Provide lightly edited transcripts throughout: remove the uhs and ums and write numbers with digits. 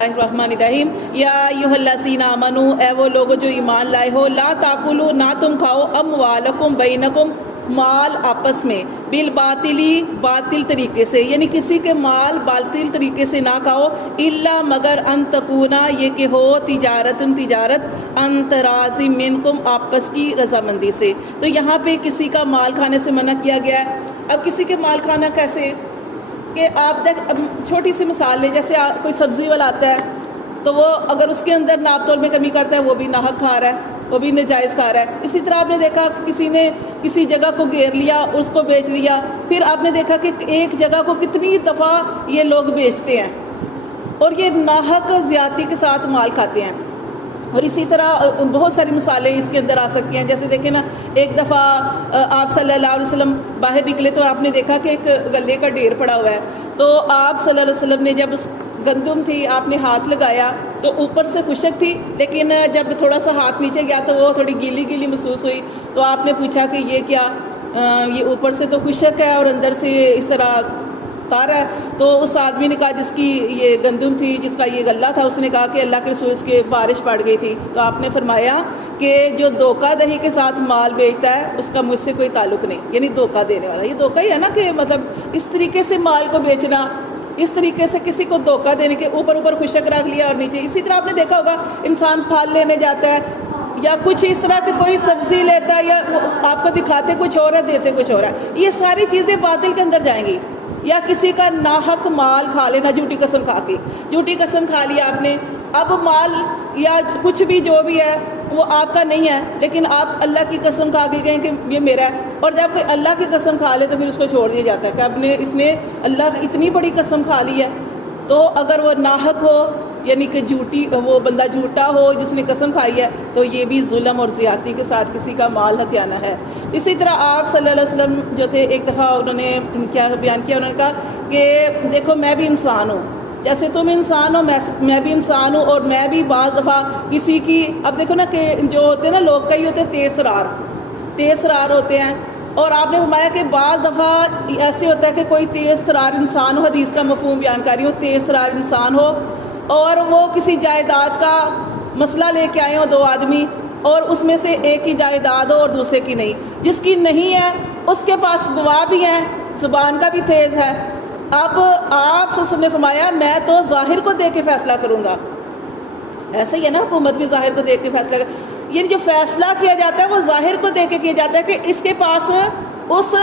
الرحمن الرحیم یا ایھا الذین آمنو، اے وہ لوگو جو ایمان لائے ہو، لا تاکلوا، نہ تم کھاؤ، اموالکم بینکم، مال آپس میں، بالباطلی، باطل طریقے سے، یعنی کسی کے مال باطل طریقے سے نہ کھاؤ، الا مگر ان تکونا، یہ کہ ہو تجارت ان تراضی منکم، آپس کی رضامندی سے۔ تو یہاں پہ کسی کا مال کھانے سے منع کیا گیا ہے۔ اب کسی کے مال کھانا کیسے کہ آپ چھوٹی سی مثال لیں، جیسے کوئی سبزی والا آتا ہے تو وہ اگر اس کے اندر ناپ تول میں کمی کرتا ہے وہ بھی ناحق کھا رہا ہے، وہ بھی ناجائز کھا رہا ہے۔ اسی طرح آپ نے دیکھا کہ کسی نے کسی جگہ کو گھیر لیا اور اس کو بیچ لیا، پھر آپ نے دیکھا کہ ایک جگہ کو کتنی دفعہ یہ لوگ بیچتے ہیں اور یہ ناحق زیادتی کے ساتھ مال کھاتے ہیں۔ اور اسی طرح بہت ساری مثالیں اس کے اندر آ سکتی ہیں، جیسے دیکھیں نا، ایک دفعہ آپ صلی اللہ علیہ وسلم باہر نکلے تو آپ نے دیکھا کہ ایک گلے کا ڈھیر پڑا ہوا ہے، تو آپ صلی اللہ علیہ وسلم نے جب اس گندم تھی آپ نے ہاتھ لگایا تو اوپر سے خشک تھی، لیکن جب تھوڑا سا ہاتھ نیچے گیا تو وہ تھوڑی گیلی گیلی محسوس ہوئی، تو آپ نے پوچھا کہ یہ کیا، یہ اوپر سے تو خشک ہے اور اندر سے اس طرح تارا ہے۔ تو اس آدمی نے کہا جس کی یہ گندم تھی، جس کا یہ غلہ تھا، اس نے کہا کہ اللہ کے رسول اس کے بارش پڑ گئی تھی۔ تو آپ نے فرمایا کہ جو دھوکہ دہی کے ساتھ مال بیچتا ہے اس کا مجھ سے کوئی تعلق نہیں، یعنی دھوکہ دینے والا، یہ دھوکہ ہی ہے نا، کہ مطلب اس طریقے سے مال کو بیچنا، اس طریقے سے کسی کو دھوکہ دینے کے، اوپر خشک رکھ لیا اور نیچے۔ اسی طرح آپ نے دیکھا ہوگا انسان پھل لینے جاتا ہے یا کچھ اس طرح کہ کوئی سبزی لیتا ہے یا آپ کو دکھاتے کچھ اور ہے دیتے کچھ اور ہے، یہ ساری چیزیں باطل کے اندر جائیں گی۔ یا کسی کا ناحق مال کھا لینا، جھوٹی قسم کھا کے، جھوٹی قسم کھا لیا آپ نے، اب مال یا کچھ بھی جو بھی ہے وہ آپ کا نہیں ہے، لیکن آپ اللہ کی قسم کھا کے گئے کہ یہ میرا ہے، اور جب کوئی اللہ کی قسم کھا لے تو پھر اس کو چھوڑ دیا جاتا ہے کہ اب اس نے اللہ کی اتنی بڑی قسم کھا لی ہے۔ تو اگر وہ ناحق ہو، یعنی کہ وہ بندہ جھوٹا ہو جس نے قسم کھائی ہے، تو یہ بھی ظلم اور زیادتی کے ساتھ کسی کا مال ہتھیانا ہے۔ اسی طرح آپ صلی اللہ علیہ وسلم جو تھے، ایک دفعہ انہوں نے کیا بیان کیا، انہوں نے کہا کہ دیکھو میں بھی انسان ہوں، جیسے تم انسان ہو میں بھی انسان ہوں، اور میں بھی بعض دفعہ کسی کی، اب دیکھو نا کہ جو ہوتے ہیں نا لوگ، کئی ہوتے ہیں تیز ترار ہوتے ہیں، اور آپ نے فرمایا کہ بعض دفعہ ایسے ہوتا ہے کہ کوئی تیز ترار انسان ہو، حدیث کا مفہوم بیان کر رہی ہوں، تیز ترار انسان ہو اور وہ کسی جائیداد کا مسئلہ لے کے آئے ہوں دو آدمی، اور اس میں سے ایک کی جائیداد ہو اور دوسرے کی نہیں، جس کی نہیں ہے اس کے پاس گواہ بھی ہیں، زبان کا بھی تیز ہے۔ اب آپ سے نے فرمایا میں تو ظاہر کو دیکھ کے فیصلہ کروں گا، ایسے ہی ہے نا، حکومت بھی ظاہر کو دیکھ کے فیصلہ یعنی جو فیصلہ کیا جاتا ہے وہ ظاہر کو دیکھ کے کیا جاتا ہے کہ اس کے پاس اس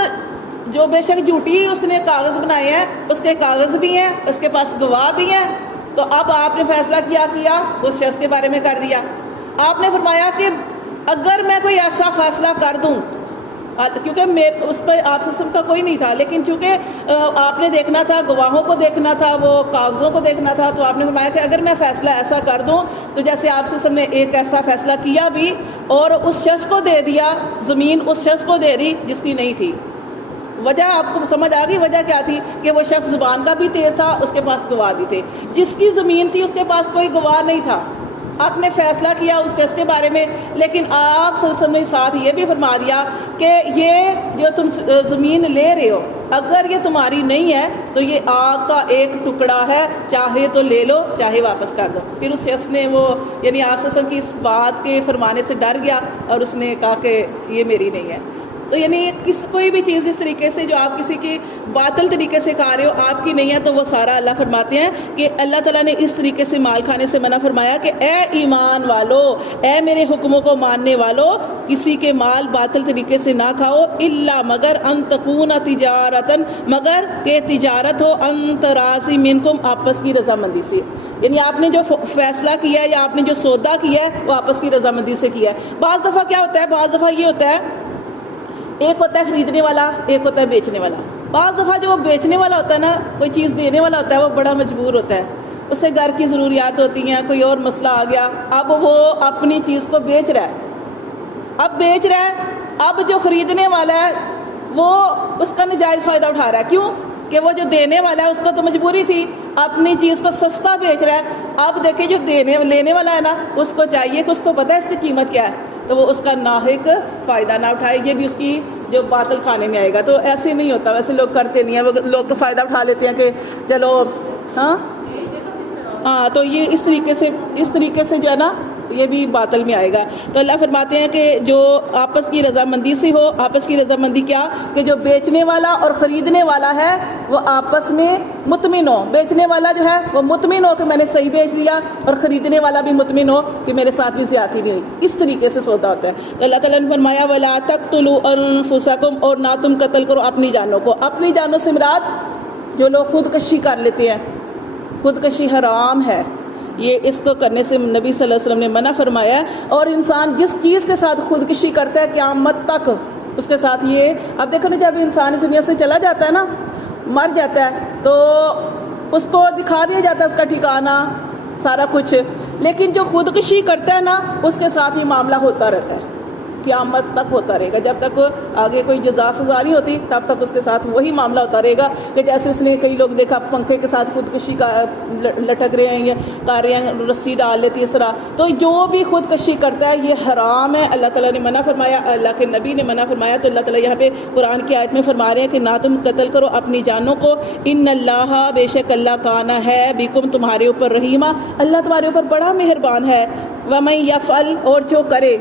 جو بے شک جھوٹی اس نے کاغذ بنائے ہیں اس کے کاغذ بھی ہیں، اس کے پاس گواہ بھی ہیں، تو اب آپ نے فیصلہ کیا اس شخص کے بارے میں کر دیا۔ آپ نے فرمایا کہ اگر میں کوئی ایسا فیصلہ کر دوں، کیونکہ اس پہ آپ سسم کا کوئی نہیں تھا، لیکن چونکہ آپ نے دیکھنا تھا، گواہوں کو دیکھنا تھا، وہ کاغذوں کو دیکھنا تھا، تو آپ نے فرمایا کہ اگر میں فیصلہ ایسا کر دوں، تو جیسے آپ سسم نے ایک ایسا فیصلہ کیا بھی اور اس شخص کو دے دیا، زمین اس شخص کو دے دی جس کی نہیں تھی۔ وجہ آپ کو سمجھ آ گئی وجہ کیا تھی؟ کہ وہ شخص زبان کا بھی تیز تھا، اس کے پاس گواہ بھی تھے، جس کی زمین تھی اس کے پاس کوئی گواہ نہیں تھا۔ آپ نے فیصلہ کیا اس شخص کے بارے میں، لیکن آپ صلی اللہ علیہ وسلم نے ساتھ یہ بھی فرما دیا کہ یہ جو تم زمین لے رہے ہو اگر یہ تمہاری نہیں ہے تو یہ آگ کا ایک ٹکڑا ہے، چاہے تو لے لو چاہے واپس کر دو۔ پھر اس شخص نے وہ یعنی آپ صلی اللہ علیہ وسلم کی اس بات کے فرمانے سے ڈر گیا اور اس نے کہا کہ یہ میری نہیں ہے۔ تو یعنی کوئی بھی چیز اس طریقے سے جو آپ کسی کی باطل طریقے سے کھا رہے ہو آپ کی نہیں ہے، تو وہ سارا اللہ فرماتے ہیں کہ اللہ تعالیٰ نے اس طریقے سے مال کھانے سے منع فرمایا کہ اے ایمان والو، اے میرے حکموں کو ماننے والو، کسی کے مال باطل طریقے سے نہ کھاؤ، الا مگر ان تکون تجارتن، مگر کہ تجارت ہو، ان تراضی منکم، آپس کی رضامندی سے، یعنی آپ نے جو فیصلہ کیا ہے یا آپ نے جو سودا کیا ہے وہ آپس کی رضامندی سے کیا ہے۔ بعض دفعہ کیا ہوتا ہے، بعض دفعہ یہ ہوتا ہے، ایک ہوتا ہے خریدنے والا، ایک ہوتا ہے بیچنے والا۔ بعض دفعہ جو بیچنے والا ہوتا ہے نا، کوئی چیز دینے والا ہوتا ہے، وہ بڑا مجبور ہوتا ہے، اس سے گھر کی ضروریات ہوتی ہیں، کوئی اور مسئلہ آ گیا، اب وہ اپنی چیز کو بیچ رہا ہے، اب جو خریدنے والا ہے وہ اس کا ناجائز فائدہ اٹھا رہا ہے۔ کیوں؟ کہ وہ جو دینے والا ہے اس کو تو مجبوری تھی، اپنی چیز کو سستا بیچ رہا ہے۔ اب دیکھیں جو لینے والا ہے نا، اس کو چاہیے کہ اس کو پتہ ہے اس کی قیمت کیا ہے، تو وہ اس کا ناحق فائدہ نہ اٹھائے، یہ بھی اس کی جو باطل کھانے میں آئے گا۔ تو ایسے نہیں ہوتا، ویسے لوگ کرتے نہیں ہیں، وہ لوگ تو فائدہ اٹھا لیتے ہیں کہ چلو ہاں تو یہ اس طریقے سے جو ہے نا یہ بھی باطل میں آئے گا. تو اللہ فرماتے ہیں کہ جو آپس کی رضامندی سے ہو. آپس کی رضامندی کیا کہ جو بیچنے والا اور خریدنے والا ہے وہ آپس میں مطمئن ہو. بیچنے والا جو ہے وہ مطمئن ہو کہ میں نے صحیح بیچ دیا, اور خریدنے والا بھی مطمئن ہو کہ میرے ساتھ بھی زیادتی نہیں ہوئی. اس طریقے سے سودا ہوتا ہے. تو اللہ تعالیٰ نے فرمایا وَلَا تَقْتُلُوا أَنفُسَكُمْ, اور نہ تم قتل کرو اپنی جانوں کو. اپنی جانوں سے مراد جو لوگ خودکشی کر لیتے ہیں. خودکشی حرام ہے, یہ اس کو کرنے سے نبی صلی اللہ علیہ وسلم نے منع فرمایا ہے. اور انسان جس چیز کے ساتھ خودکشی کرتا ہے قیامت تک اس کے ساتھ یہ, اب دیکھو نا جب انسان اس دنیا سے چلا جاتا ہے نا, مر جاتا ہے, تو اس کو دکھا دیا جاتا ہے اس کا ٹھکانہ سارا کچھ, لیکن جو خودکشی کرتا ہے نا اس کے ساتھ یہ معاملہ ہوتا رہتا ہے, قیامت تک ہوتا رہے گا. جب تک آگے کوئی جزا سزا نہیں ہوتی تب تک اس کے ساتھ وہی معاملہ ہوتا رہے گا. کہ جیسے اس نے کئی لوگ دیکھا پنکھے کے ساتھ خودکشی کا لٹک رہے ہیں, یہ کر رہے ہیں, رسی ڈال لیتی اس طرح. تو جو بھی خودکشی کرتا ہے یہ حرام ہے. اللہ تعالیٰ نے منع فرمایا, اللہ کے نبی نے منع فرمایا. تو اللہ تعالیٰ یہاں پہ قرآن کی آیت میں فرما رہے ہیں کہ نہ تم قتل کرو اپنی جانوں کو. ان اللہ, بے شک اللہ کانا ہے, بکم تمہارے اوپر رحیمہ, اللہ تمہارے اوپر بڑا مہربان ہے. وَمَن یفعل, اور جو کرے,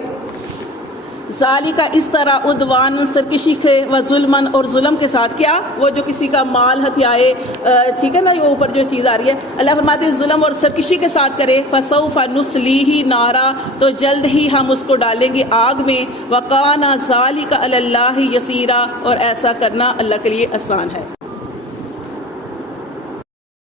ذالکا اس طرح, عدوان سرکشی کے, و ظلمن اور ظلم کے ساتھ, کیا وہ جو کسی کا مال ہتھیائے, ٹھیک ہے نا, یہ اوپر جو چیز آ رہی ہے, اللہ فرماتے ہیں ظلم اور سرکشی کے ساتھ کرے, فسوف نصلیہ نارا, تو جلد ہی ہم اس کو ڈالیں گے آگ میں. وکان ذالک علی اللہ یسیرا, اور ایسا کرنا اللہ کے لیے آسان ہے.